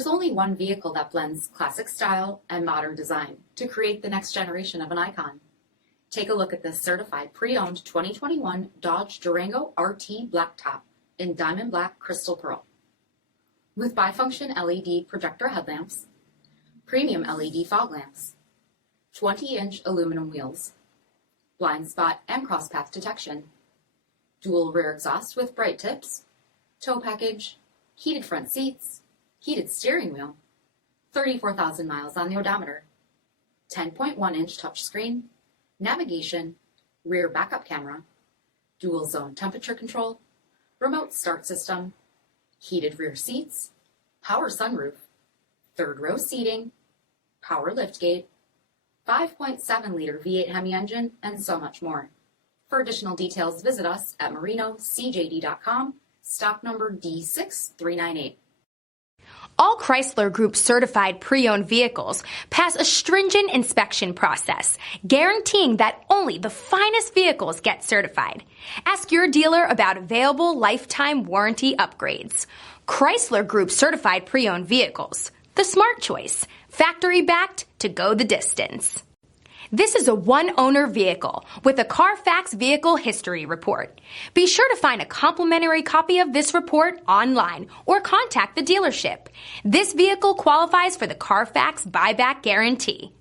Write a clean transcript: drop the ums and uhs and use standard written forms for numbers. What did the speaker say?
There's only one vehicle that blends classic style and modern design to create the next generation of an icon. Take a look at this certified pre-owned 2021 Dodge Durango RT Blacktop in diamond black crystal pearl. With bifunction LED projector headlamps, premium LED fog lamps, 20-inch aluminum wheels, blind spot and crosspath detection, dual rear exhaust with bright tips, tow package, heated front seats, heated steering wheel, 34,000 miles on the odometer, 10.1-inch touchscreen, navigation, rear backup camera, dual zone temperature control, remote start system, heated rear seats, power sunroof, third row seating, power liftgate, 5.7-liter V8 HEMI engine, and so much more. For additional details, visit us at marinocjd.com, stock number D6398. All Chrysler Group certified pre-owned vehicles pass a stringent inspection process, guaranteeing that only the finest vehicles get certified. Ask your dealer about available lifetime warranty upgrades. Chrysler Group certified pre-owned vehicles, the smart choice, factory backed to go the distance. This is a one-owner vehicle with a CARFAX vehicle history report. Be sure to find a complimentary copy of this report online or contact the dealership. This vehicle qualifies for the CARFAX buyback guarantee.